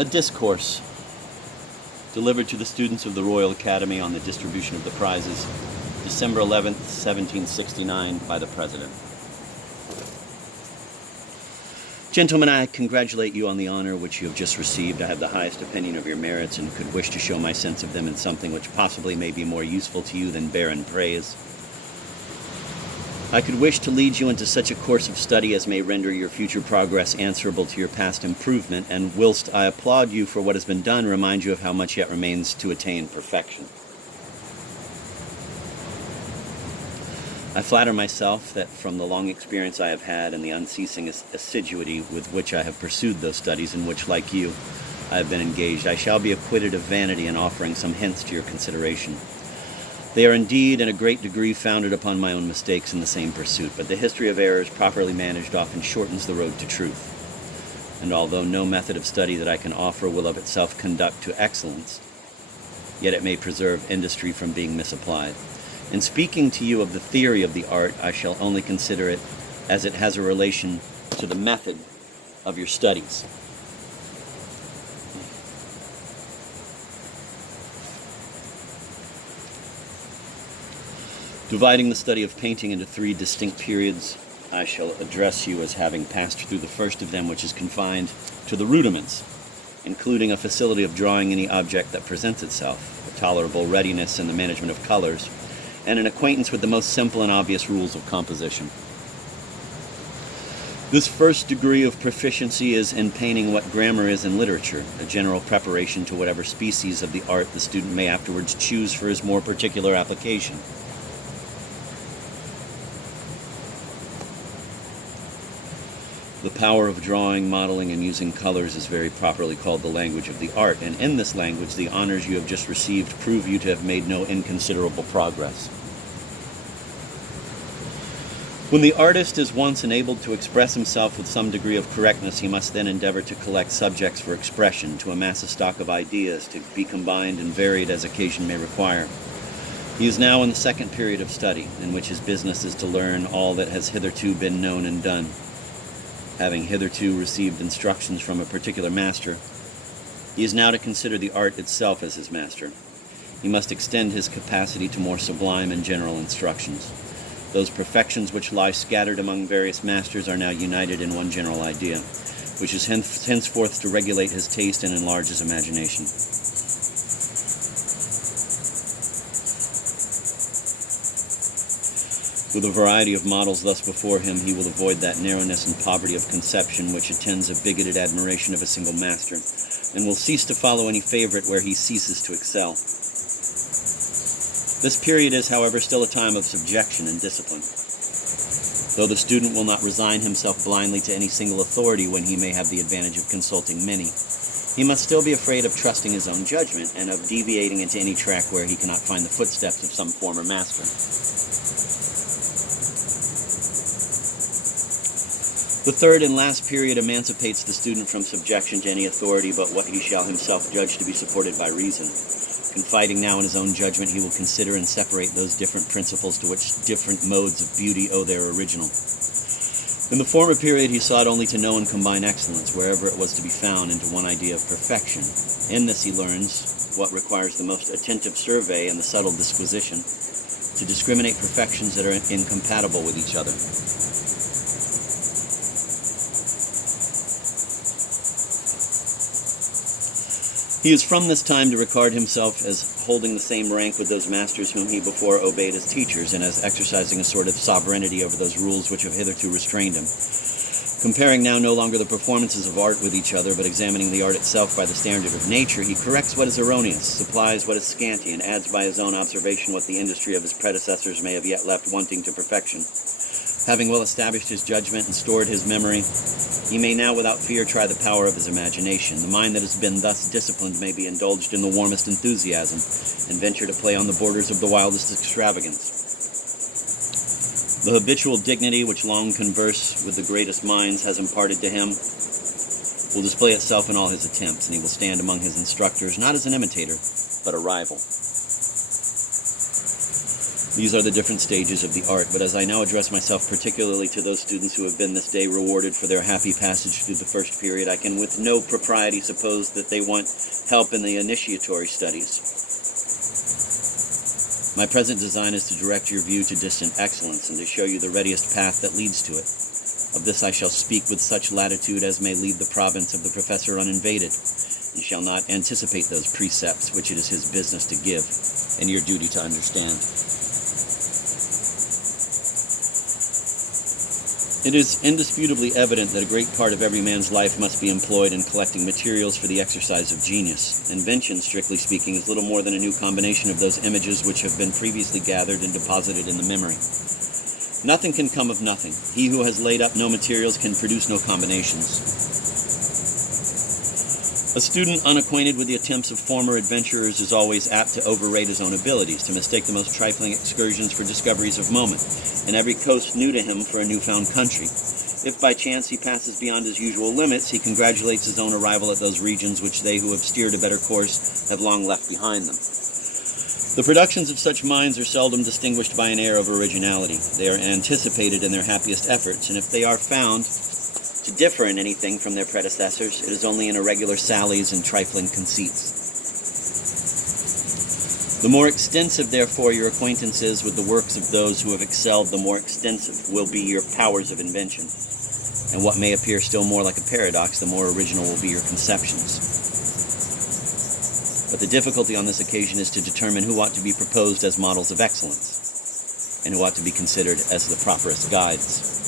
A discourse delivered to the students of the Royal Academy on the distribution of the prizes, December 11th, 1769, by the President. Gentlemen, I congratulate you on the honor which you have just received. I have the highest opinion of your merits and could wish to show my sense of them in something which possibly may be more useful to you than barren praise. I could wish to lead you into such a course of study as may render your future progress answerable to your past improvement, and whilst I applaud you for what has been done, remind you of how much yet remains to attain perfection. I flatter myself that from the long experience I have had and the unceasing assiduity with which I have pursued those studies in which, like you, I have been engaged, I shall be acquitted of vanity in offering some hints to your consideration. They are indeed in a great degree founded upon my own mistakes in the same pursuit, but the history of errors properly managed often shortens the road to truth. And although no method of study that I can offer will of itself conduct to excellence, yet it may preserve industry from being misapplied. In speaking to you of the theory of the art, I shall only consider it as it has a relation to the method of your studies. Dividing the study of painting into three distinct periods, I shall address you as having passed through the first of them, which is confined to the rudiments, including a facility of drawing any object that presents itself, a tolerable readiness in the management of colors, and an acquaintance with the most simple and obvious rules of composition. This first degree of proficiency is in painting what grammar is in literature, a general preparation to whatever species of the art the student may afterwards choose for his more particular application. The power of drawing, modeling, and using colors is very properly called the language of the art, and in this language the honors you have just received prove you to have made no inconsiderable progress. When the artist is once enabled to express himself with some degree of correctness, he must then endeavor to collect subjects for expression, to amass a stock of ideas, to be combined and varied as occasion may require. He is now in the second period of study, in which his business is to learn all that has hitherto been known and done. Having hitherto received instructions from a particular master, he is now to consider the art itself as his master. He must extend his capacity to more sublime and general instructions. Those perfections which lie scattered among various masters are now united in one general idea, which is henceforth to regulate his taste and enlarge his imagination. With a variety of models thus before him, he will avoid that narrowness and poverty of conception which attends a bigoted admiration of a single master, and will cease to follow any favorite where he ceases to excel. This period is, however, still a time of subjection and discipline. Though the student will not resign himself blindly to any single authority when he may have the advantage of consulting many, he must still be afraid of trusting his own judgment and of deviating into any track where he cannot find the footsteps of some former master. The third and last period emancipates the student from subjection to any authority but what he shall himself judge to be supported by reason. Confiding now in his own judgment, he will consider and separate those different principles to which different modes of beauty owe their original. In the former period, he sought only to know and combine excellence wherever it was to be found into one idea of perfection. In this he learns what requires the most attentive survey and the subtle disquisition, to discriminate perfections that are incompatible with each other. He is from this time to regard himself as holding the same rank with those masters whom he before obeyed as teachers, and as exercising a sort of sovereignty over those rules which have hitherto restrained him. Comparing now no longer the performances of art with each other, but examining the art itself by the standard of nature, he corrects what is erroneous, supplies what is scanty, and adds by his own observation what the industry of his predecessors may have yet left wanting to perfection. Having well established his judgment and stored his memory, he may now without fear try the power of his imagination. The mind that has been thus disciplined may be indulged in the warmest enthusiasm, and venture to play on the borders of the wildest extravagance. The habitual dignity which long converse with the greatest minds has imparted to him will display itself in all his attempts, and he will stand among his instructors not as an imitator, but a rival. These are the different stages of the art, but as I now address myself particularly to those students who have been this day rewarded for their happy passage through the first period, I can with no propriety suppose that they want help in the initiatory studies. My present design is to direct your view to distant excellence and to show you the readiest path that leads to it. Of this I shall speak with such latitude as may leave the province of the professor uninvaded, and shall not anticipate those precepts which it is his business to give, and your duty to understand. It is indisputably evident that a great part of every man's life must be employed in collecting materials for the exercise of genius. Invention, strictly speaking, is little more than a new combination of those images which have been previously gathered and deposited in the memory. Nothing can come of nothing. He who has laid up no materials can produce no combinations. A student unacquainted with the attempts of former adventurers is always apt to overrate his own abilities, to mistake the most trifling excursions for discoveries of moment, and every coast new to him for a newfound country. If by chance he passes beyond his usual limits, he congratulates his own arrival at those regions which they who have steered a better course have long left behind them. The productions of such minds are seldom distinguished by an air of originality. They are anticipated in their happiest efforts, and if they are found to differ in anything from their predecessors, it is only in irregular sallies and trifling conceits. The more extensive, therefore, your acquaintance is with the works of those who have excelled, the more extensive will be your powers of invention. And what may appear still more like a paradox, the more original will be your conceptions. But the difficulty on this occasion is to determine who ought to be proposed as models of excellence, and who ought to be considered as the properest guides.